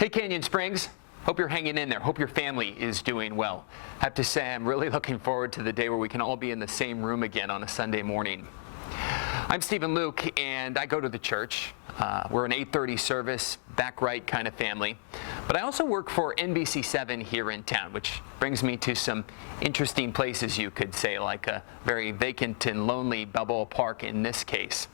Hey, Canyon Springs. Hope you're hanging in there. Hope your family is doing well. I have to say, I'm really looking forward to the day where we can all be in the same room again on a Sunday morning. I'm Stephen Luke, and I go to the church. We're an 8:30 service, back right kind of family. But I also work for NBC 7 here in town, which brings me to some interesting places, you could say, like a very vacant and lonely Balboa Park in this case.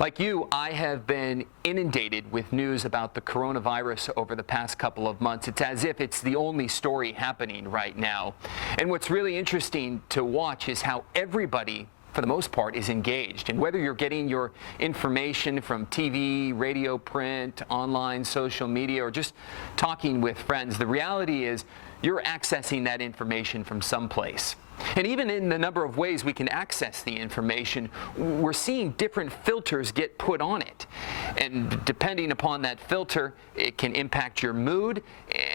Like you, I have been inundated with news about the coronavirus over the past couple of months. It's as if it's the only story happening right now. And what's really interesting to watch is how everybody, for the most part, is engaged. And whether you're getting your information from TV, radio, print, online, social media, or just talking with friends, the reality is you're accessing that information from someplace. And even in the number of ways we can access the information, we're seeing different filters get put on it. And depending upon that filter, it can impact your mood,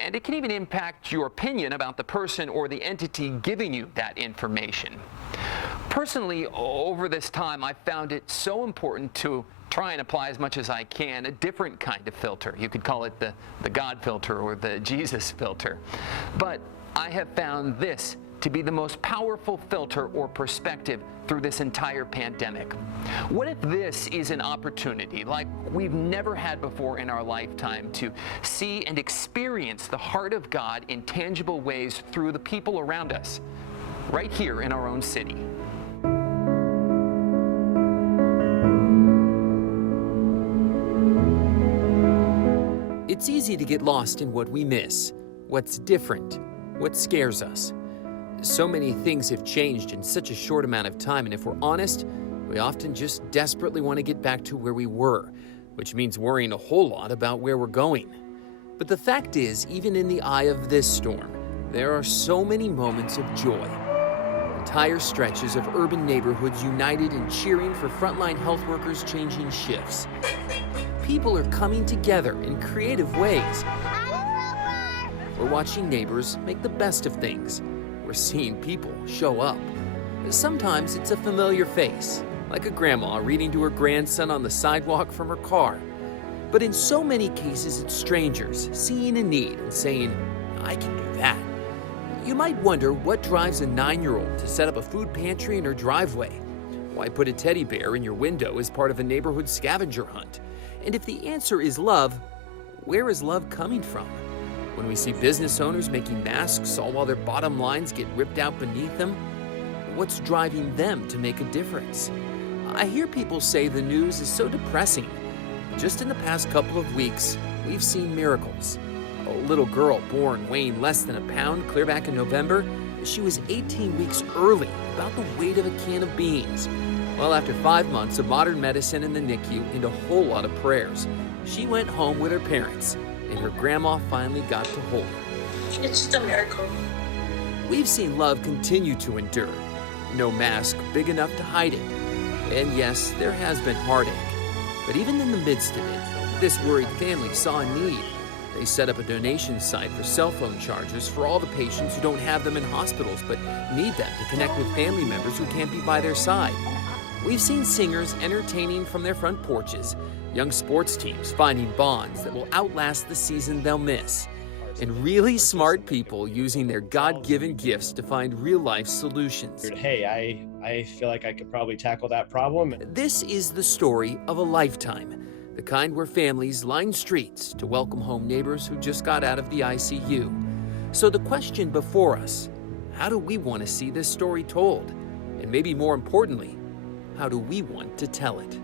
and it can even impact your opinion about the person or the entity giving you that information. Personally, over this time, I've found it so important to try and apply as much as I can a different kind of filter. You could call it the God filter or the Jesus filter. But I have found this to be the most powerful filter or perspective through this entire pandemic. What if this is an opportunity like we've never had before in our lifetime to see and experience the heart of God in tangible ways through the people around us, right here in our own city? It's easy to get lost in what we miss, what's different, what scares us. So many things have changed in such a short amount of time, and if we're honest, we often just desperately want to get back to where we were, which means worrying a whole lot about where we're going. But the fact is, even in the eye of this storm, there are so many moments of joy. Entire stretches of urban neighborhoods united and cheering for frontline health workers changing shifts. People are coming together in creative ways. We're watching neighbors make the best of things. We're seeing people show up. Sometimes it's a familiar face, like a grandma reading to her grandson on the sidewalk from her car. But in so many cases, it's strangers seeing a need and saying, I can do that. You might wonder what drives a 9-year-old to set up a food pantry in her driveway. Why put a teddy bear in your window as part of a neighborhood scavenger hunt? And if the answer is love, where is love coming from? When we see business owners making masks all while their bottom lines get ripped out beneath them, what's driving them to make a difference? I hear people say the news is so depressing. Just in the past couple of weeks, we've seen miracles. A little girl born weighing less than a pound clear back in November, she was 18 weeks early, about the weight of a can of beans. Well, after 5 months of modern medicine in the NICU and a whole lot of prayers, she went home with her parents, and her grandma finally got to hold her. It's just a miracle. We've seen love continue to endure. No mask big enough to hide it. And yes, there has been heartache. But even in the midst of it, this worried family saw a need. They set up a donation site for cell phone chargers for all the patients who don't have them in hospitals but need them to connect with family members who can't be by their side. We've seen singers entertaining from their front porches, young sports teams finding bonds that will outlast the season they'll miss, and really smart people using their God-given gifts to find real-life solutions. Hey, I feel like I could probably tackle that problem. This is the story of a lifetime, the kind where families line streets to welcome home neighbors who just got out of the ICU. So the question before us, how do we want to see this story told? And maybe more importantly, how do we want to tell it?